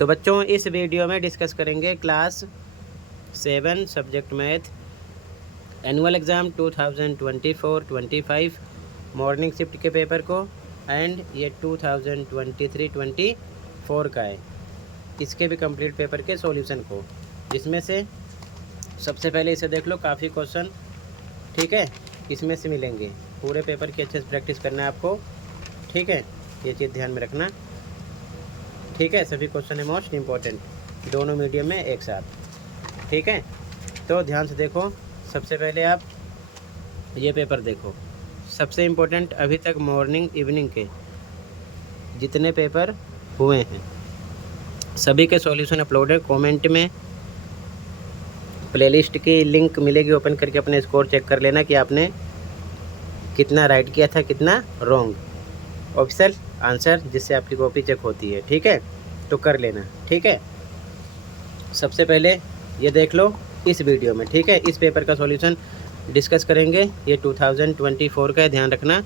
तो बच्चों इस वीडियो में डिस्कस करेंगे class 7 subject math annual exam 2024-25 morning shift के पेपर को एंड ये 2023-24 का है, इसके भी कंप्लीट पेपर के सॉल्यूशन को, जिसमें से सबसे पहले इसे देख लो। काफ़ी क्वेश्चन ठीक है इसमें से मिलेंगे। पूरे पेपर की अच्छे से प्रैक्टिस करना है आपको, ठीक है, ये चीज़ ध्यान में रखना, ठीक है। सभी क्वेश्चन है मोस्ट इम्पॉर्टेंट, दोनों मीडियम में एक साथ, ठीक है। तो ध्यान से देखो। सबसे पहले आप ये पेपर देखो। सबसे इम्पोर्टेंट अभी तक मॉर्निंग इवनिंग के जितने पेपर हुए हैं सभी के सॉल्यूशन अपलोड है। कमेंट में प्लेलिस्ट की लिंक मिलेगी, ओपन करके अपने स्कोर चेक कर लेना कि आपने कितना राइट किया था, कितना रॉन्ग। ऑफिशियल आंसर जिससे आपकी कॉपी चेक होती है, ठीक है, तो कर लेना, ठीक है। सबसे पहले ये देख लो इस वीडियो में, ठीक है। इस पेपर का सॉल्यूशन डिस्कस करेंगे, ये 2024 का है, ध्यान रखना,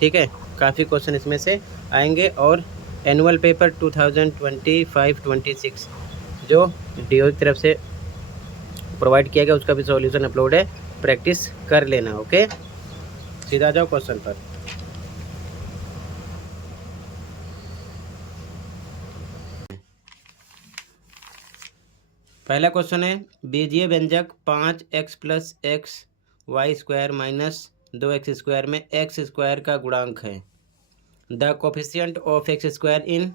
ठीक है। काफ़ी क्वेश्चन इसमें से आएंगे और एनुअल पेपर 2025-26 जो डीओ की तरफ से प्रोवाइड किया गया उसका भी सॉल्यूशन अपलोड है, प्रैक्टिस कर लेना, ओके। सीधा जाओ क्वेश्चन पर। पहला क्वेश्चन है, बीजीय व्यंजक 5x + x² - 2x² में x² का गुणांक है। The coefficient of x² in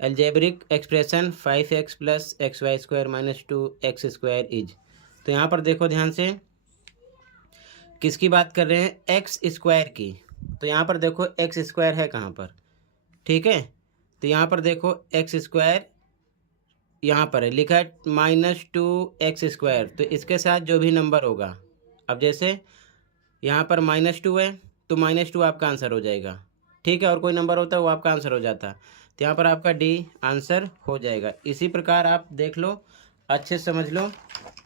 algebraic expression 5x + xy² - 2x² is. तो यहाँ पर देखो ध्यान से, किसकी बात कर रहे हैं, x² की। तो यहाँ पर देखो x² है कहाँ पर, ठीक है। तो यहाँ पर देखो x² यहाँ पर है, लिखा है -2x²। तो इसके साथ जो भी नंबर होगा, अब जैसे यहाँ पर -2 है तो -2 आपका आंसर हो जाएगा, ठीक है। और कोई नंबर होता है वो आपका आंसर हो जाता, तो यहाँ पर आपका डी आंसर हो जाएगा। इसी प्रकार आप देख लो, अच्छे से समझ लो,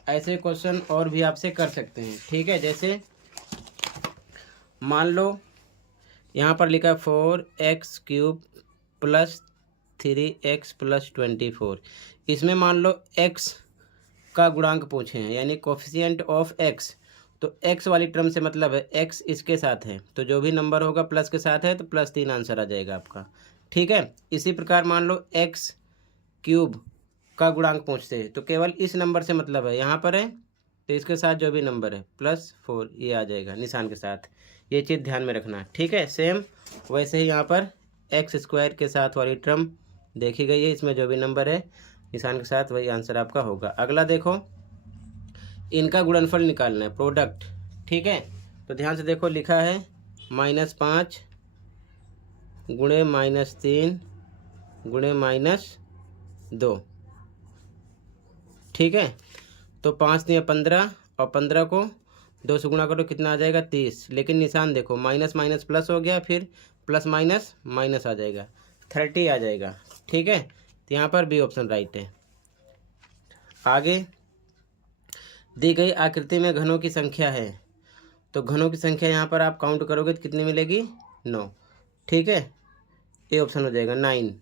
ऐसे क्वेश्चन और भी आपसे कर सकते हैं, ठीक है। जैसे मान लो यहाँ पर लिखा 4x³ + 3x + 24। इसमें मान लो x का गुणांक पूछे हैं, यानी कोफिशिएंट ऑफ x। तो x वाली टर्म से मतलब है x इसके साथ है, तो जो भी नंबर होगा प्लस के साथ है तो +3 आंसर आ जाएगा आपका, ठीक है। इसी प्रकार मान लो x³ का गुणांक पूछते हैं, तो केवल इस नंबर से मतलब है, यहाँ पर है तो इसके साथ जो भी नंबर है +4 ये आ जाएगा निशान के साथ। ये चीज़ ध्यान में रखना, ठीक है। सेम वैसे ही यहाँ पर x² के साथ वाली टर्म देखी गई है, इसमें जो भी नंबर है निशान के साथ वही आंसर आपका होगा। अगला देखो, इनका गुणनफल निकालना है, प्रोडक्ट, ठीक है। तो ध्यान से देखो, लिखा है -5 × -3 × -2, ठीक है। तो 5 × 15 और 15 को 2 से गुणा करो, कितना आ जाएगा 30। लेकिन निशान देखो, माइनस माइनस प्लस हो गया, फिर प्लस माइनस माइनस आ जाएगा, 30 आ जाएगा, ठीक है। तो यहाँ पर बी ऑप्शन राइट है। आगे दी गई आकृति में घनों की संख्या है, तो घनों की संख्या यहाँ पर आप काउंट करोगे तो कितनी मिलेगी, 9, ठीक है। ए ऑप्शन हो जाएगा 9।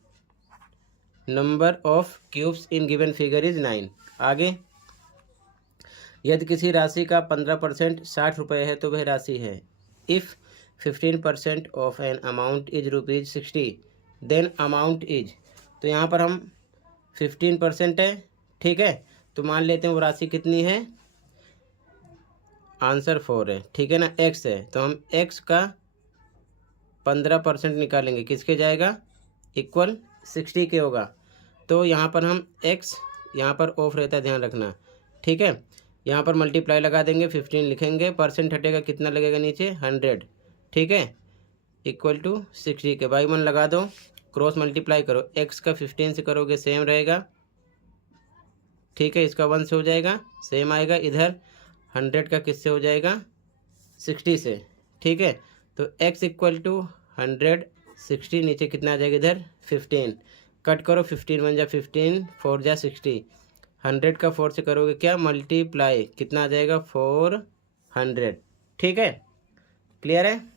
Number of cubes in given figure is 9। आगे, यदि किसी राशि का 15% 60 रुपये है तो वह राशि है। If 15% of an amount is ₹60 then amount is. तो यहाँ पर हम 15% है, ठीक है। तो मान लेते हैं वो राशि कितनी है, आंसर 4 है, ठीक है ना। x है तो हम x का 15% निकालेंगे, किसके जाएगा, इक्वल 60 के होगा। तो यहाँ पर हम x यहाँ पर ऑफ रहता है, ध्यान रखना, ठीक है। यहाँ पर मल्टीप्लाई लगा देंगे, 15 लिखेंगे, परसेंट हटेगा, कितना लगेगा नीचे 100, ठीक है, इक्वल टू 60 के बाई 1 लगा दो, क्रॉस मल्टीप्लाई करो, x का 15 से करोगे सेम रहेगा, ठीक है। इसका 1 से हो जाएगा, सेम आएगा। इधर 100 का किससे हो जाएगा, 60 से, ठीक है। तो x इक्वल टू 100 60, नीचे कितना आ जाएगा, इधर 15, कट करो, 15 1 जा 15, 4 जा 60, 100 का 4 से करोगे क्या, मल्टीप्लाई, कितना आ जाएगा 400, ठीक है। क्लियर है।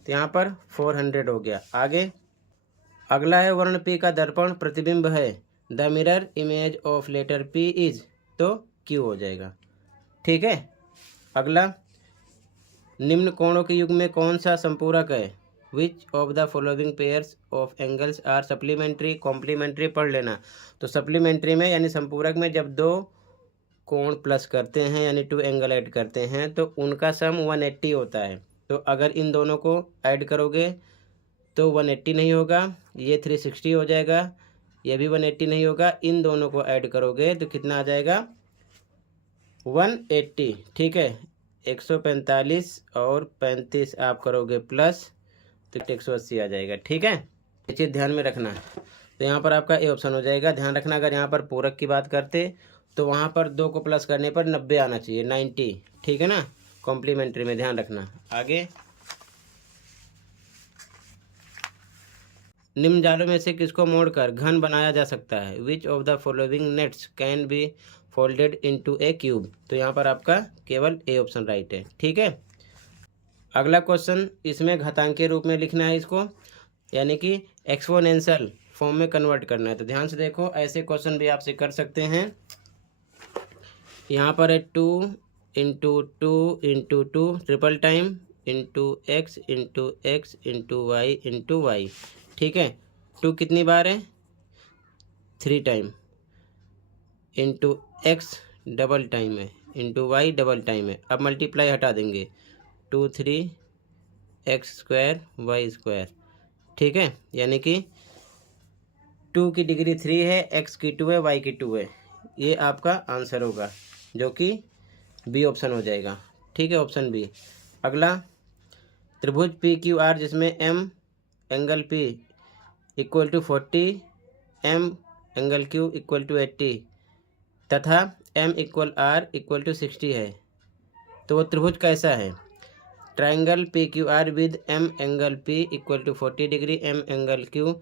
तो यहाँ पर 400 हो गया। आगे अगला है, वर्ण P का दर्पण प्रतिबिंब है, the mirror image of letter P is, तो Q हो जाएगा। ठीक है। अगला, निम्न कोणों के युग में कौन सा संपूरक है? Which of the following pairs of angles are supplementary? Complementary पढ़ लेना। तो सप्लीमेंट्री में यानी संपूरक में जब दो कोण प्लस करते हैं यानी 2 एंगल ऐड करते हैं तो उनका सम 180 होता है। तो अगर इन दोनों को ऐड करोगे तो 180 नहीं होगा, ये 360 हो जाएगा, ये भी 180 नहीं होगा, इन दोनों को ऐड करोगे तो कितना आ जाएगा? 180। ठीक है। 145 और 35 आप करोगे प्लस तो 180 आ जाएगा। ठीक है, ये चीज़ ध्यान में रखना। तो यहाँ पर आपका ए ऑप्शन हो जाएगा। ध्यान रखना, अगर यहाँ पर पूरक की बात करते तो वहाँ पर 2 को प्लस करने पर 90 आना चाहिए, 90। ठीक है ना, कॉम्प्लीमेंट्री में ध्यान रखना। आगे, निम्न जालों में से किसको मोड़कर घन बनाया जा सकता है? Which of the following nets can be folded into A cube? तो यहाँ पर आपका केवल ए ऑप्शन राइट है। ठीक है। अगला क्वेश्चन, इसमें घातांकीय रूप में लिखना है इसको, यानी कि एक्सपोनेंशियल फॉर्म में कन्वर्ट करना है। तो ध्यान से देखो, ऐसे क्वेश्चन भी आपसे कर सकते हैं। यहाँ पर है 2 into 2 into 2 triple time into X into Y. ठीक है। 2 कितनी बार है? 3 time, into X double time है, इंटू वाई डबल टाइम है। अब मल्टीप्लाई हटा देंगे, 2 3 एक्स स्क्वायर वाई स्क्वायर। ठीक है, यानी कि 2 की डिग्री 3 है, एक्स की 2 है, वाई की 2 है। ये आपका आंसर होगा, जो कि बी ऑप्शन हो जाएगा। ठीक है, ऑप्शन बी। अगला, त्रिभुज पी क्यू आर जिसमें M angle P equal to 40, M angle Q equal to 80 तथा M equal R equal to 60 है, तो वो त्रिभुज कैसा है? Triangle P Q R with M angle P equal to 40 degree, M angle Q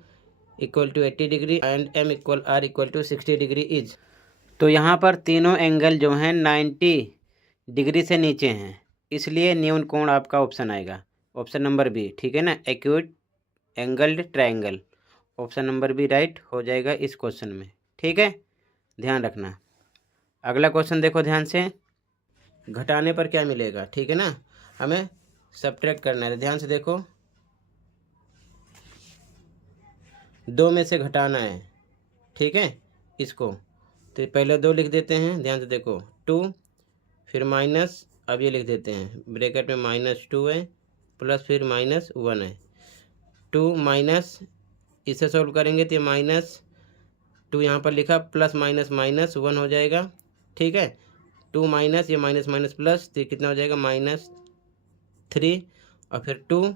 equal to 80 degree and M equal R equal to 60 degree is. तो यहाँ पर तीनों एंगल जो हैं 90 डिग्री से नीचे हैं, इसलिए न्यून कोण आपका ऑप्शन आएगा, ऑप्शन नंबर बी। ठीक है ना, acute angled triangle, option number B right हो जाएगा इस क्वेश्चन में। ठीक है, ध्यान रखना। अगला क्वेश्चन देखो ध्यान से, घटाने पर क्या मिलेगा? ठीक है ना, हमें सब्ट्रैक्ट करना है। ध्यान से देखो, 2 में से घटाना है। ठीक है, इसको तो पहले 2 लिख देते हैं। ध्यान से देखो, 2 फिर माइनस, अब ये लिख देते हैं ब्रैकेट में -2 है प्लस फिर -1 है। 2 माइनस, इसे सॉल्व करेंगे तो ये -2 यहाँ पर लिखा, प्लस माइनस -1 हो जाएगा। ठीक है, 2 माइनस, ये माइनस माइनस प्लस, तो कितना हो जाएगा? -3 और फिर 2,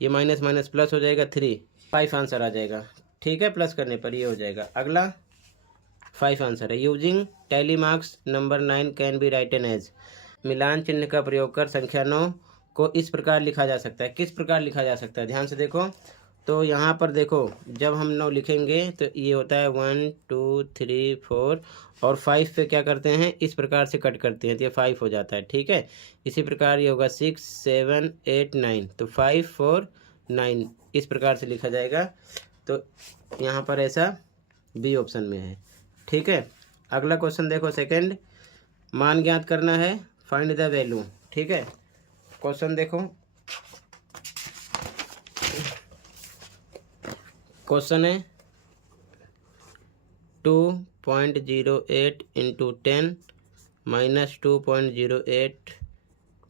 ये माइनस माइनस प्लस हो जाएगा 3, 5 आंसर आ जाएगा। ठीक है, प्लस करने पर ये हो जाएगा। अगला 5 आंसर है। Using tally marks number 9 can be written as, मिलान चिन्ह का प्रयोग कर संख्या 9 को इस प्रकार लिखा जा सकता है। किस प्रकार लिखा जा सकता है? ध्यान से देखो, तो यहाँ पर देखो, जब हम 9 लिखेंगे तो ये होता है 1 2 3 4 और 5 पे क्या करते हैं? इस प्रकार से कट करते हैं तो ये 5 हो जाता है। ठीक है, इसी प्रकार ये होगा 6 7 8 9, तो 5 4 9 इस प्रकार से लिखा जाएगा। तो यहाँ पर ऐसा बी ऑप्शन में है। ठीक है, अगला क्वेश्चन देखो, सेकंड, मान ज्ञात करना है, फाइंड द वैल्यू। ठीक है, क्वेश्चन देखो, क्वेश्चन है 2.08 इंटू 10 माइनस 2.08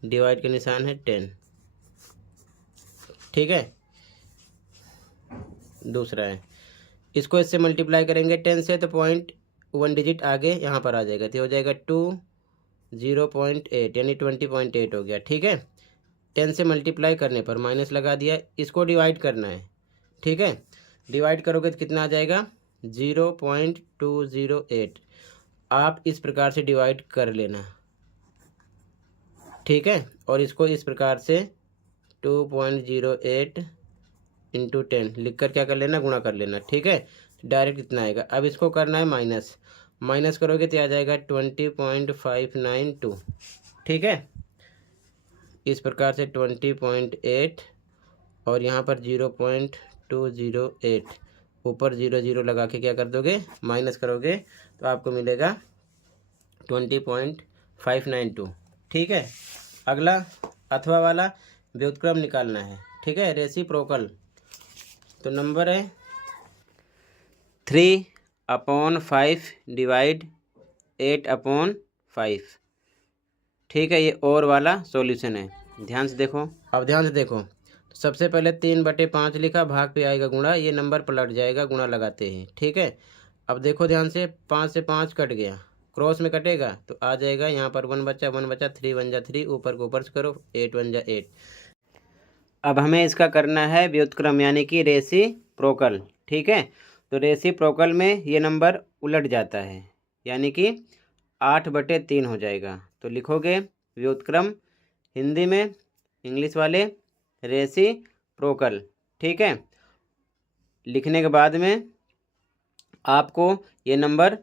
डिवाइड के निशान है 10। ठीक है, दूसरा है, इसको इससे मल्टीप्लाई करेंगे 10 से, तो 1 डिजिट आगे यहाँ पर आ जाएगा, तो हो जाएगा 0.8 यानी 20.8 हो गया। ठीक है, 10 से मल्टीप्लाई करने पर माइनस लगा दिया, इसको डिवाइड करना है। ठीक है, डिवाइड करोगे तो कितना आ जाएगा? 0.208। आप इस प्रकार से डिवाइड कर लेना। ठीक है, और इसको इस प्रकार से 2.08 इंटू 10 लिख कर क्या कर लेना? गुणा कर लेना। ठीक है, डायरेक्ट इतना आएगा। अब इसको करना है माइनस करोगे तो आ जाएगा 20.592। ठीक है, इस प्रकार से 20.8 और यहाँ पर 0.208 ऊपर 0 0 लगा के क्या कर दोगे, माइनस करोगे, तो आपको मिलेगा 20.592। ठीक है। अगला अथवा वाला व्युत्क्रम निकालना है। ठीक है, रेसिप्रोकल। तो नंबर है 3/5 डिवाइड 8/5। ठीक है, ये और वाला सॉल्यूशन है। ध्यान से देखो, अब ध्यान से देखो। तो सबसे पहले 3/5 लिखा, भाग पे आएगा गुणा, ये नंबर पलट जाएगा गुणा लगाते ही। ठीक है, अब देखो ध्यान से, 5 से 5 कट गया, क्रॉस में कटेगा तो आ जाएगा यहाँ पर 1 बचा, 1 बचा, 3 1 जा 3, ऊपर को ऊपर से करो, 8 1 जा 8। अब हमें इसका करना है व्युत्क्रम यानी कि रेसिप्रोकल। ठीक है, तो रेसिप्रोकल में ये नंबर उलट जाता है, यानी कि 8/3 हो जाएगा। तो लिखोगे व्युत्क्रम, हिंदी में, इंग्लिश वाले रेसिप्रोकल। ठीक है, लिखने के बाद में आपको ये नंबर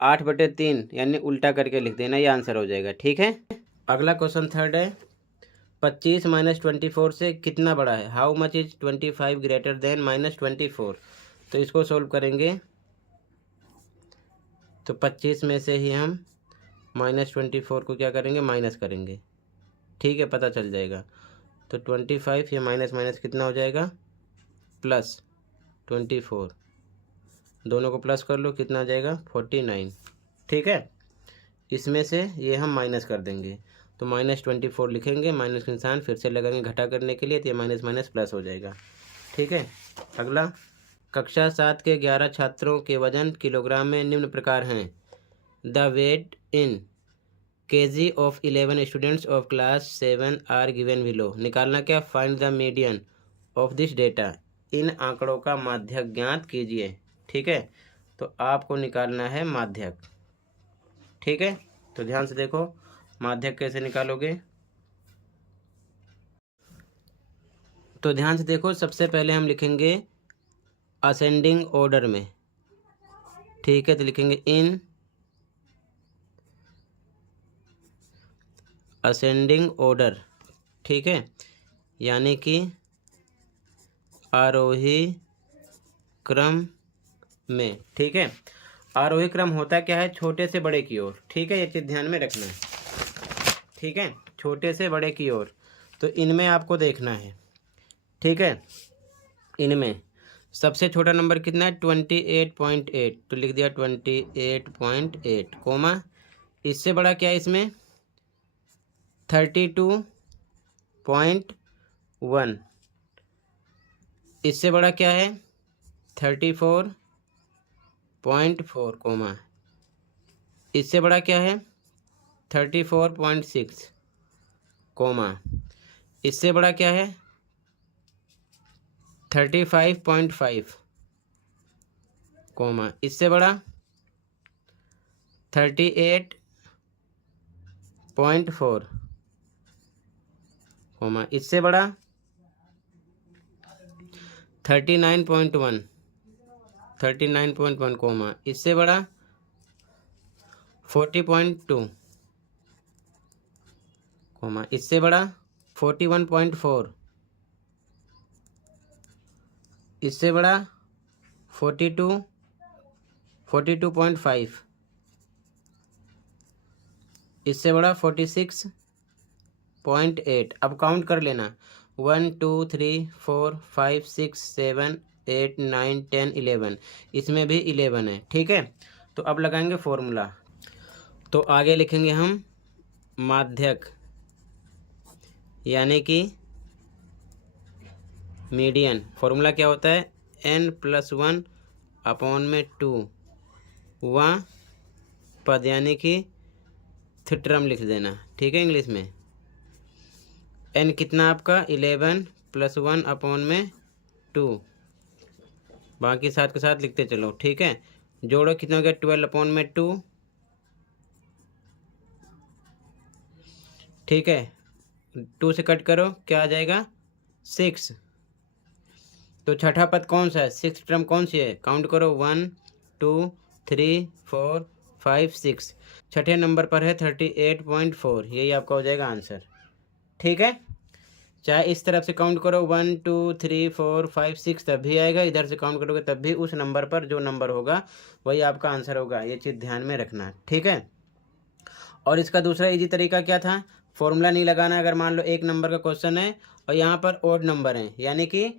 8/3 यानी उल्टा करके लिख देना, ये आंसर हो जाएगा। ठीक है, अगला क्वेश्चन थर्ड है, 25 - 24 से कितना बड़ा है? How much is 25 greater than -24? तो इसको सोल्व करेंगे तो 25 में से ही हम -24 को क्या करेंगे, माइनस करेंगे। ठीक है, पता चल जाएगा। तो 25 या माइनस माइनस कितना हो जाएगा, +24, दोनों को प्लस कर लो, कितना आ जाएगा, 49। ठीक है, इसमें से ये हम माइनस कर देंगे, तो -24 लिखेंगे, माइनस के निशान फिर से लगाएंगे घटा करने के लिए, तो ये माइनस माइनस प्लस हो जाएगा। ठीक है, अगला, कक्षा 7 के 11 छात्रों के वजन किलोग्राम में निम्न प्रकार हैं। The weight in KG of 11 students of class 7 are given below. निकालना क्या, find the median of this data. इन आंकड़ों का माध्यक ज्ञात कीजिए। ठीक है, तो आपको निकालना है माध्यक। ठीक है, तो ध्यान से देखो, माध्यक कैसे निकालोगे। तो ध्यान से देखो, सबसे पहले हम लिखेंगे असेंडिंग ऑर्डर में। ठीक है, तो लिखेंगे इन असेंडिंग ऑर्डर। ठीक है, यानी कि आरोही क्रम में। ठीक है, आरोही क्रम होता क्या है, छोटे से बड़े की ओर। ठीक है, ये चीज़ ध्यान में रखना है। ठीक है, छोटे से बड़े की ओर, तो इनमें आपको देखना है। ठीक है, इनमें सबसे छोटा नंबर कितना है, 28.8, तो लिख दिया 28.8, कोमा, इससे बड़ा क्या है इसमें, 32.1, इससे बड़ा क्या है, 34.4, कोमा, इससे बड़ा क्या है, 34.6, कोमा, इससे बड़ा क्या है, 35.5, कोमा, इससे बड़ा 38.4, कोमा, इससे बड़ा 39.1, 39.1, कोमा, इससे बड़ा 40.2, कोमा, इससे बड़ा 41.4, इससे बड़ा 42.5, इससे बड़ा 46.8। अब काउंट कर लेना, 1 2 3 4 5 6 7 8 9 10 11, इसमें भी 11 है। ठीक है, तो अब लगाएंगे फॉर्मूला। तो आगे लिखेंगे हम माध्यक यानी कि मीडियन। फॉर्मूला क्या होता है, n+1/2, वहाँ पद यानी कि थ्योरम लिख देना। ठीक है, इंग्लिश में n कितना आपका 11 + 1/2, बाकी साथ के साथ लिखते चलो। ठीक है, जोड़ो कितना हो गया, 12/2। ठीक है, 2 से कट करो, क्या आ जाएगा, 6। तो छठा पद कौन सा है, 6th टर्म कौन सी है, काउंट करो, 1 2 3 4 5 6, छठे नंबर पर है 38.4, यही आपका हो जाएगा आंसर। ठीक है, चाहे इस तरफ से काउंट करो 1 2 3 4 5 6 तब भी आएगा, इधर से काउंट करोगे तब भी उस नंबर पर जो नंबर होगा वही आपका आंसर होगा। ये चीज़ ध्यान में रखना, ठीक है। और इसका दूसरा इजी तरीका क्या था, फॉर्मूला नहीं लगाना। अगर मान लो एक नंबर का क्वेश्चन है और यहाँ पर ओड नंबर हैं, यानी कि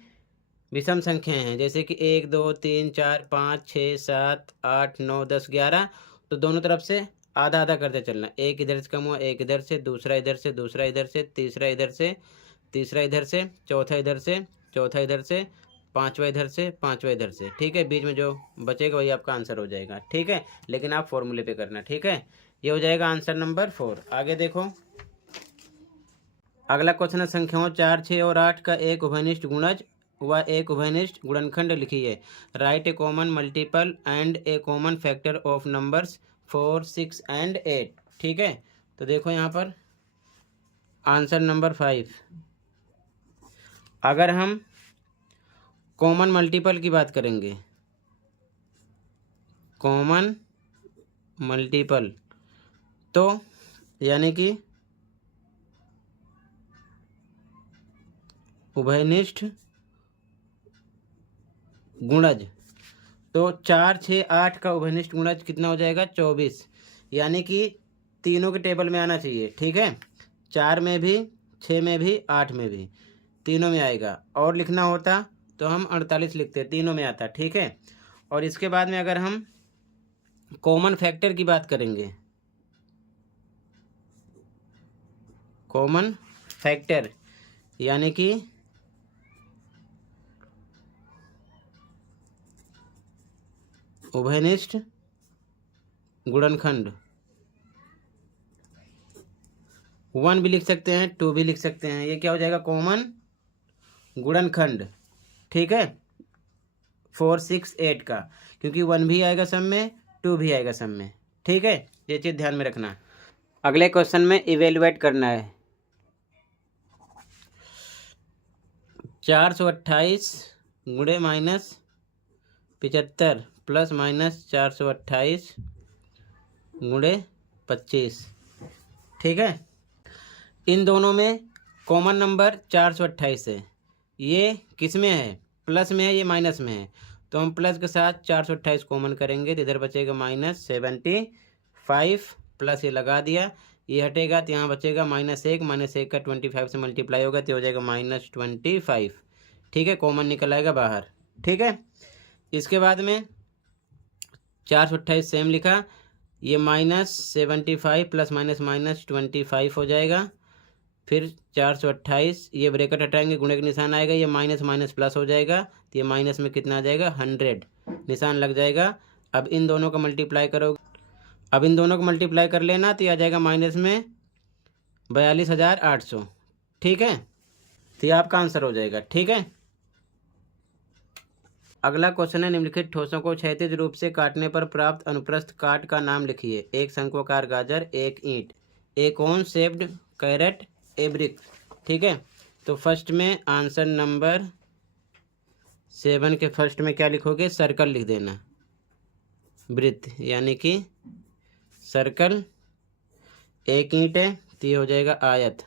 विषम संख्याएं हैं, जैसे कि 1 2 3 4 5 6 7 8 9 10 11, तो दोनों तरफ से आधा आधा करते चलना। एक इधर से कम हुआ, एक इधर से, दूसरा इधर से, दूसरा इधर से, तीसरा इधर से, तीसरा इधर से, चौथा इधर से, चौथा इधर से, पांचवा इधर से, पांचवा इधर से, ठीक है। बीच में जो बचेगा वही आपका आंसर हो जाएगा, ठीक है। लेकिन आप फॉर्मूले पे करना, ठीक है। ये हो जाएगा आंसर नंबर 4। आगे देखो, अगला क्वेश्चन है संख्याओं 4 6 और 8 का एक उभयनिष्ठ गुणज व एक उभयनिष्ठ गुणनखंड लिखिए। Right A common multiple and A common factor of numbers 4 6 and 8, ठीक है। तो देखो यहाँ पर आंसर नंबर 5, अगर हम कॉमन मल्टीपल की बात करेंगे, कॉमन मल्टीपल, तो यानी कि उभयनिष्ठ गुणज, तो 4 6 8 का उभयनिष्ठ गुणज कितना हो जाएगा 24, यानी कि तीनों के टेबल में आना चाहिए, ठीक है। 4 में भी, 6 में भी, 8 में भी, तीनों में आएगा। और लिखना होता तो हम 48 लिखते, तीनों में आता, ठीक है। और इसके बाद में अगर हम कॉमन फैक्टर की बात करेंगे, कॉमन फैक्टर यानी कि उभयनिष्ठ गुणनखंड, 1 भी लिख सकते हैं, 2 भी लिख सकते हैं। ये क्या हो जाएगा कॉमन गुणनखंड, ठीक है, 4 6 8 का, क्योंकि 1 भी आएगा सब में, 2 भी आएगा सब में, ठीक है। ये चीज़ ध्यान में रखना। अगले क्वेश्चन में इवेलुएट करना है। 428 गुणे माइनस 75 प्लस माइनस 428 गुणे 25, ठीक है। इन दोनों में कॉमन नंबर 428 है। ये किस में है, प्लस में है, ये माइनस में है, तो हम प्लस के साथ 428 कॉमन करेंगे तो इधर बचेगा -75, प्लस ये लगा दिया, ये हटेगा तो यहाँ बचेगा -1, -1 का 25 से मल्टीप्लाई होगा तो हो जाएगा -25, ठीक है। कॉमन निकल आएगा बाहर, ठीक है। इसके बाद में 428 सेम लिखा, ये -75 प्लस माइनस -25 हो जाएगा। फिर 428, ये ब्रैकेट हटाएंगे, गुणे का निशान आएगा, ये माइनस माइनस प्लस हो जाएगा तो ये माइनस में कितना आ जाएगा 100, निशान लग जाएगा। अब इन दोनों का मल्टीप्लाई करोगे, अब इन दोनों को मल्टीप्लाई कर लेना तो ये आ जाएगा माइनस में 42,800, ठीक है। तो ये आपका आंसर हो जाएगा, ठीक है। अगला क्वेश्चन है, निम्नलिखित ठोसों को क्षैतिज रूप से काटने पर प्राप्त अनुप्रस्थ काट का नाम लिखिए। एक शंक्वाकार गाजर, एक ईंट, ए कोन शेप्ड कैरेट, ए ब्रिक, ठीक है। तो फर्स्ट में आंसर नंबर 7 के फर्स्ट में क्या लिखोगे, सर्कल लिख देना, वृत्त यानी कि सर्कल। एक ईंट है तो ये हो जाएगा आयत,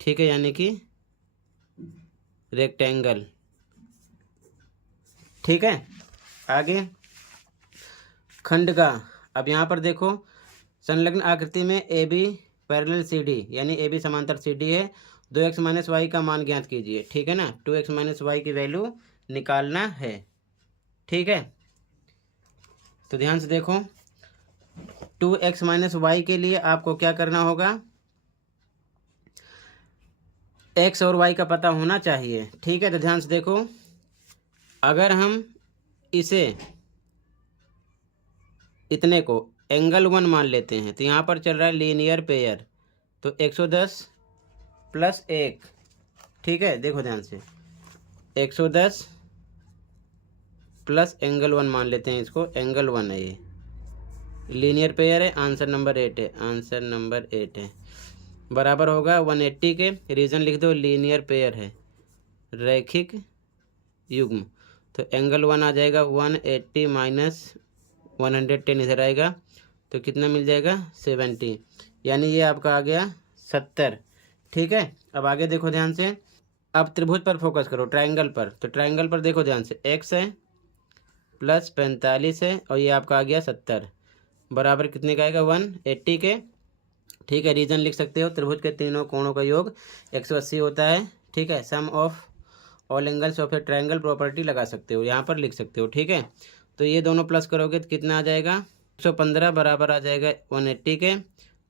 ठीक है, यानी कि रेक्टेंगल, ठीक है। आगे खंडगा, अब यहाँ पर देखो संलग्न आकृति में A B parallel C D, यानी ए बी समांतर सी डी है। 2x माइनस वाई का मान ज्ञात कीजिए, ठीक है ना। 2x माइनस वाई की वैल्यू निकालना है, ठीक है। तो ध्यान से देखो, 2x माइनस वाई के लिए आपको क्या करना होगा, x और y का पता होना चाहिए, ठीक है। तो ध्यान से देखो, अगर हम इसे इतने को एंगल 1 मान लेते हैं तो यहाँ पर चल रहा है लीनियर पेयर, तो 110 प्लस 1, ठीक है। देखो ध्यान से, 110 प्लस एंगल 1 मान लेते हैं, इसको एंगल 1 है, ये लीनियर पेयर है। आंसर नंबर 8 है, आंसर नंबर 8 है, बराबर होगा 180 के। रीजन लिख दो, लीनियर पेयर है, रैखिक युग्म। तो एंगल 1 आ जाएगा 180 माइनस 110 इधर आएगा तो कितना मिल जाएगा 70, यानी ये आपका आ गया 70, ठीक है। अब आगे देखो ध्यान से। अब त्रिभुज पर फोकस करो, ट्रायंगल पर। तो ट्रायंगल पर देखो ध्यान से, x है प्लस 45 है और ये आपका आ गया 70 बराबर कितने का आएगा 180 के। ठीक है, रीजन लिख सकते हो, त्रिभुज के तीनों कोणों का योग 180 होता है। ठीक है, sum of all angles of a triangle property लगा सकते हो, यहाँ पर लिख सकते हो। ठीक है, तो ये दोनों प्लस करोगे तो कितना आ जाएगा 115 बराबर आ जाएगा 180 के।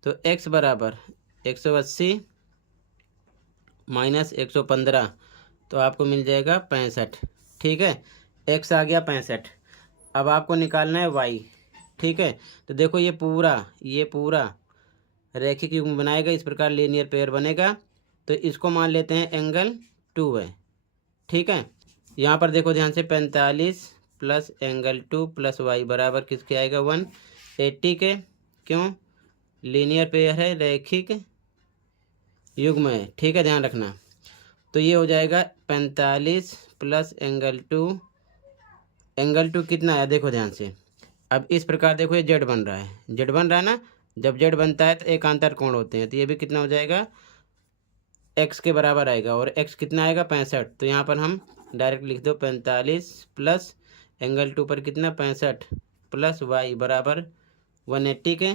तो x बराबर 180 माइनस 115 तो आपको मिल जाएगा 65। ठीक है, x आ गया 65। अब आपको निकालना है y। ठीक है, तो देखो ये पूरा रैखिक युग्म बनाएगा, इस प्रकार लीनियर पेयर बनेगा। तो इसको मान लेते हैं एंगल 2 है। ठीक है, यहाँ पर देखो ध्यान से 45 प्लस एंगल 2 प्लस वाई बराबर किसके आएगा 180 के। क्यों, लीनियर पेयर है, रैखिक युग्म है। ठीक है, ध्यान रखना। तो ये हो जाएगा 45 प्लस एंगल 2 कितना है देखो ध्यान से। अब इस प्रकार देखो ये जेड बन रहा है ना। जब जेड बनता है तो एकांतर कोण होते हैं, तो ये भी कितना हो जाएगा x के बराबर आएगा, और x कितना आएगा 65। तो यहाँ पर हम डायरेक्ट लिख दो 45 प्लस एंगल 2 पर कितना 65 प्लस y बराबर 180 के।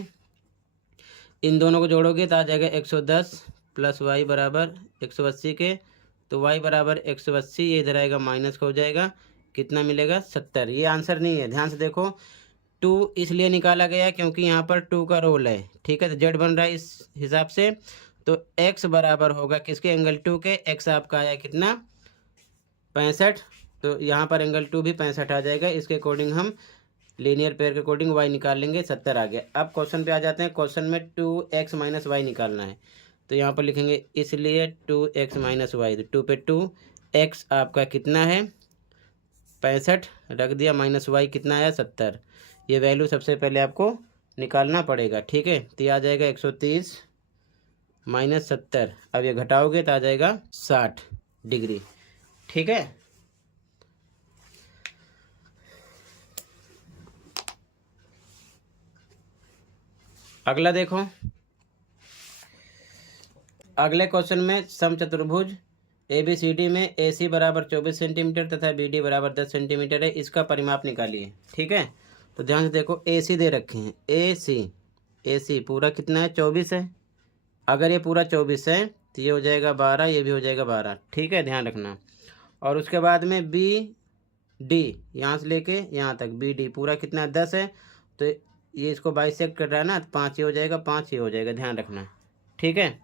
इन दोनों को जोड़ोगे तो आ जाएगा 110 प्लस y बराबर 180 के। तो y बराबर 180, ये इधर आएगा माइनस का हो जाएगा, कितना मिलेगा 70। ये आंसर नहीं है, ध्यान से देखो। 2 इसलिए निकाला गया क्योंकि यहाँ पर 2 का रोल है। ठीक है, तो जेड बन रहा है इस हिसाब से। तो x बराबर होगा किसके, एंगल 2 के। x आपका आया कितना 65, तो यहाँ पर एंगल 2 भी 65 आ जाएगा। इसके अकॉर्डिंग हम लीनियर पेयर के अकॉर्डिंग y निकाल लेंगे, 70 आ गया। अब क्वेश्चन पे आ जाते हैं। क्वेश्चन में 2x माइनस वाई निकालना है, तो यहाँ पर लिखेंगे इसलिए 2x माइनस वाई। तो 2 पे 2, x आपका कितना है 65 रख दिया, माइनस वाई कितना आया 70। ये वैल्यू सबसे पहले आपको निकालना पड़ेगा। ठीक है, तो ये आ जाएगा 130 माइनस 70। अब ये घटाओगे तो आ जाएगा 60 डिग्री। ठीक है, अगला देखो। अगले क्वेश्चन में समचतुर्भुज ABCD में AC बराबर 24 सेंटीमीटर तथा BD बराबर 10 सेंटीमीटर है, इसका परिमाप निकालिए। ठीक है, तो ध्यान से देखो, AC दे रखे हैं, AC पूरा कितना है 24 है। अगर ये पूरा 24 है तो ये हो जाएगा 12, ये भी हो जाएगा 12। ठीक है, ध्यान रखना। और उसके बाद में BD यहाँ से लेके यहाँ तक BD पूरा कितना 10 है, तो ये इसको बाइसेक्ट कर रहा है ना, तो 5 ये हो जाएगा, 5 ये हो जाएगा, ध्यान रखना। ठीक है,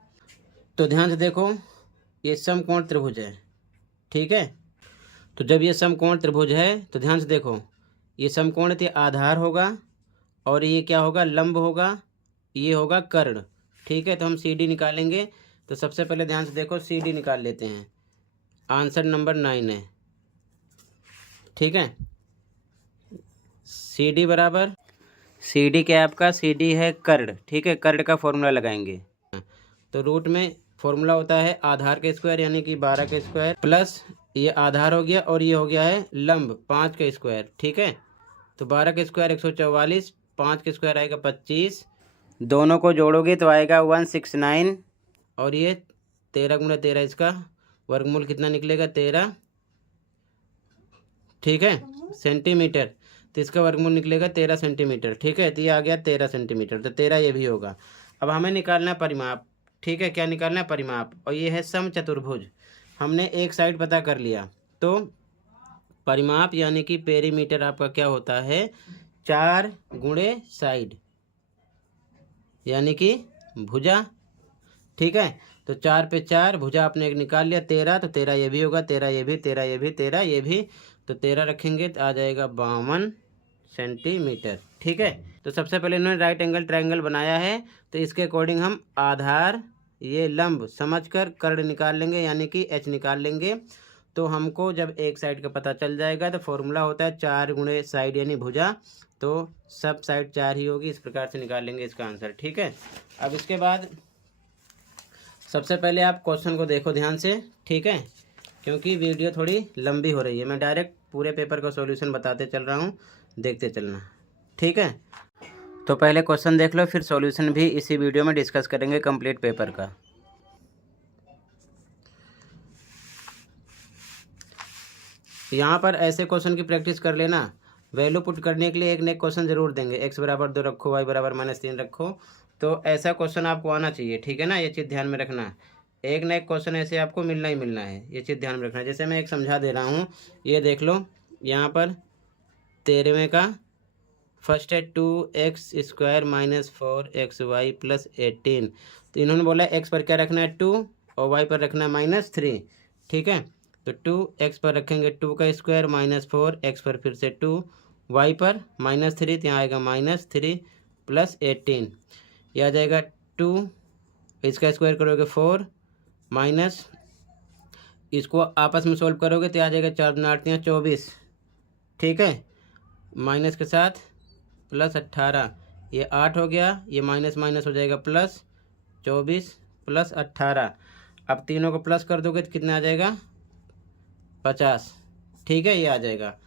तो ध्यान से देखो, ये समकोण त्रिभुज है। ठीक है, तो जब ये समकोण त्रिभुज है तो ध्यान से देखो, ये समकोण के आधार होगा और ये क्या होगा लंब होगा, ये होगा कर्ण। ठीक है, तो हम CD निकालेंगे। तो सबसे पहले ध्यान से देखो, CD निकाल लेते हैं। आंसर नंबर 9 है। ठीक है, CD बराबर, CD क्या है आपका, CD है कर्ण। ठीक है, कर्ण का फॉर्मूला लगाएंगे। तो रूट में फॉर्मूला होता है आधार के स्क्वायर यानी कि 12 के स्क्वायर प्लस ये आधार हो गया और ये हो गया है लंब 5 के स्क्वायर। ठीक है, तो 12 के स्क्वायर 144, 5 के स्क्वायर आएगा 25, दोनों को जोड़ोगे तो आएगा 169, और ये 13 गुणा 13, इसका वर्गमूल कितना निकलेगा 13। ठीक है, सेंटीमीटर, तो इसका वर्गमूल निकलेगा 13 सेंटीमीटर। ठीक है, तो ये आ गया 13 सेंटीमीटर, तो 13 ये भी होगा। अब हमें निकालना है परिमाप। ठीक है, क्या निकालना है परिमाप, और ये है समचतुर्भुज। हमने एक साइड पता कर लिया, तो परिमाप यानी कि पेरीमीटर आपका क्या होता है 4 गुणे साइड यानी कि भुजा। ठीक है, तो 4 पे 4 भुजा आपने एक निकाल लिया 13, तो 13 ये भी होगा, 13 ये भी, 13 ये भी, 13 ये भी, तो 13 रखेंगे तो आ जाएगा 52 सेंटीमीटर। ठीक है, तो सबसे पहले इन्होंने राइट एंगल ट्रायंगल बनाया है, तो इसके अकॉर्डिंग हम आधार ये लंब समझकर कर्ण निकाल लेंगे यानी कि H निकाल लेंगे। तो हमको जब एक साइड का पता चल जाएगा तो फॉर्मूला होता है 4 गुणे साइड यानी भुजा, तो सब साइड 4 ही होगी, इस प्रकार से निकाल लेंगे इसका आंसर। ठीक है, अब इसके बाद सबसे पहले आप क्वेश्चन को देखो ध्यान से। ठीक है, क्योंकि वीडियो थोड़ी लंबी हो रही है, मैं डायरेक्ट पूरे पेपर का सॉल्यूशन बताते चल रहा हूँ, देखते चलना। ठीक है, तो पहले क्वेश्चन देख लो, फिर सॉल्यूशन भी इसी वीडियो में डिस्कस करेंगे कंप्लीट पेपर का। यहाँ पर ऐसे क्वेश्चन की प्रैक्टिस कर लेना। वैल्यू पुट करने के लिए एक नेक क्वेश्चन जरूर देंगे, x बराबर 2 रखो, y बराबर -3 रखो, तो ऐसा क्वेश्चन आपको आना चाहिए, ठीक है ना। ये चीज़ ध्यान में रखना, एक ना एक क्वेश्चन ऐसे आपको मिलना ही मिलना है, ये चीज़ ध्यान में रखना। जैसे मैं एक समझा दे रहा हूँ, ये देख लो, यहाँ पर 13वें का फर्स्ट है 2x² - 4xy + 18। तो इन्होंने बोला x पर क्या रखना है 2 और y पर रखना है -3, ठीक है। तो 2x पर रखेंगे 2 का स्क्वायर -4, x पर फिर से 2, y पर -3, तो यहाँ आएगा -3 + 18, यह आ जाएगा 2, इसका स्क्वायर करोगे 4 माइनस, इसको आपस में सोल्व करोगे तो आ जाएगा 4 दूना 8 या 24, ठीक है। माइनस के साथ +18, ये 8 हो गया, ये माइनस माइनस हो जाएगा +24 + 18। अब तीनों को प्लस कर दोगे तो कितना आ जाएगा 50, ठीक है, ये आ जाएगा।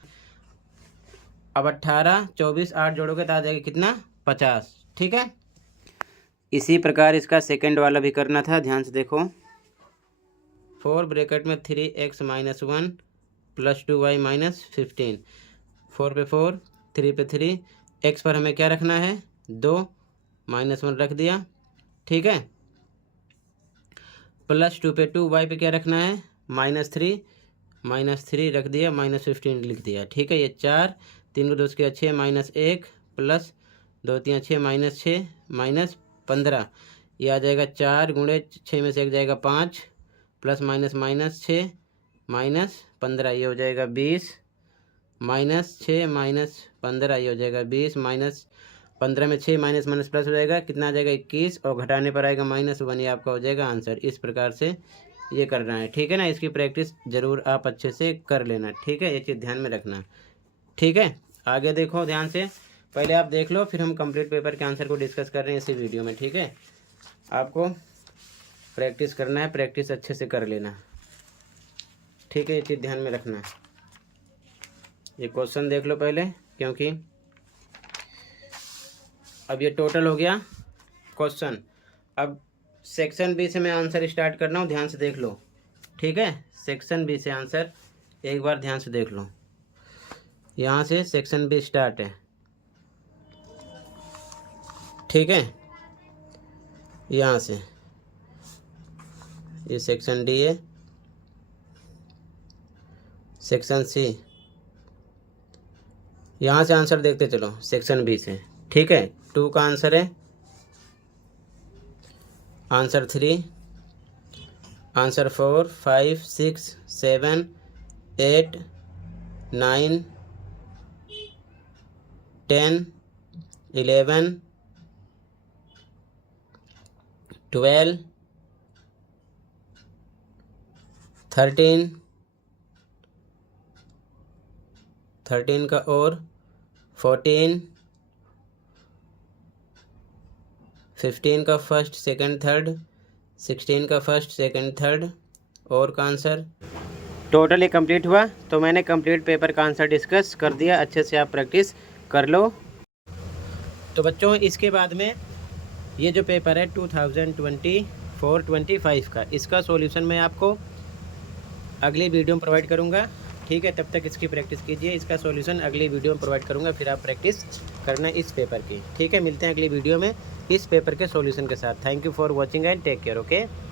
अब 18, 24, 8 जोड़ोगे तो आ जाएगा कितना 50, ठीक है। इसी प्रकार इसका सेकंड वाला भी करना था, ध्यान से देखो। 4 ब्रैकेट में 3x - 1 + 2y - 15, 4 पे 4, 3 पे 3, x पर हमें क्या रखना है 2, -1 रख दिया, ठीक है। +2 पे 2, y पे क्या रखना है -3, -3 रख दिया, -15 लिख दिया, ठीक है। ये 4, 3 को 2 के 6, -1 + 2 3 6 -6 -15, ये आ जाएगा 4 गुणे 6 में से 1 जाएगा 5, +- -6 -15, ये हो जाएगा 20, -6 -15, ये हो जाएगा 20, -15 में 6 माइनस प्लस हो जाएगा, कितना आ जाएगा 21, और घटाने पर आएगा -1, ये आपका हो जाएगा आंसर। इस प्रकार से ये करना है, ठीक है ना। इसकी प्रैक्टिस ज़रूर आप अच्छे से कर लेना, ठीक है, ये चीज़ ध्यान में रखना, ठीक है। आगे देखो ध्यान से, पहले आप देख लो, फिर हम कंप्लीट पेपर के आंसर को डिस्कस कर रहे हैं इसी वीडियो में, ठीक है। आपको प्रैक्टिस करना है, प्रैक्टिस अच्छे से कर लेना, ठीक है, ये चीज़ ध्यान में रखना। ये क्वेश्चन देख लो पहले, क्योंकि अब ये टोटल हो गया क्वेश्चन। अब सेक्शन बी से मैं आंसर स्टार्ट कर रहा हूँ, ध्यान से देख लो, ठीक है। सेक्शन बी से आंसर एक बार ध्यान से देख लो, यहाँ से सेक्शन बी स्टार्ट है, ठीक है। यहाँ से ये सेक्शन डी है, सेक्शन सी, यहाँ से आंसर देखते चलो सेक्शन बी से, ठीक है। 2 का आंसर है, आंसर 3, आंसर 4 5 6 7 8 9 10 11 12 13 का और 14 15 का फर्स्ट सेकंड थर्ड, 16 का फर्स्ट सेकंड थर्ड और का आंसर। टोटल ये कंप्लीट हुआ, तो मैंने कंप्लीट पेपर का आंसर डिस्कस कर दिया, अच्छे से आप प्रैक्टिस कर लो। तो बच्चों इसके बाद में ये जो पेपर है 2024-25 का, इसका सॉल्यूशन मैं आपको अगली वीडियो में प्रोवाइड करूँगा, ठीक है। तब तक इसकी प्रैक्टिस कीजिए, इसका सॉल्यूशन अगली वीडियो में प्रोवाइड करूँगा, फिर आप प्रैक्टिस करना इस पेपर की, ठीक है। मिलते हैं अगली वीडियो में इस पेपर के सॉल्यूशन के साथ। Thank you for watching and take care, okay.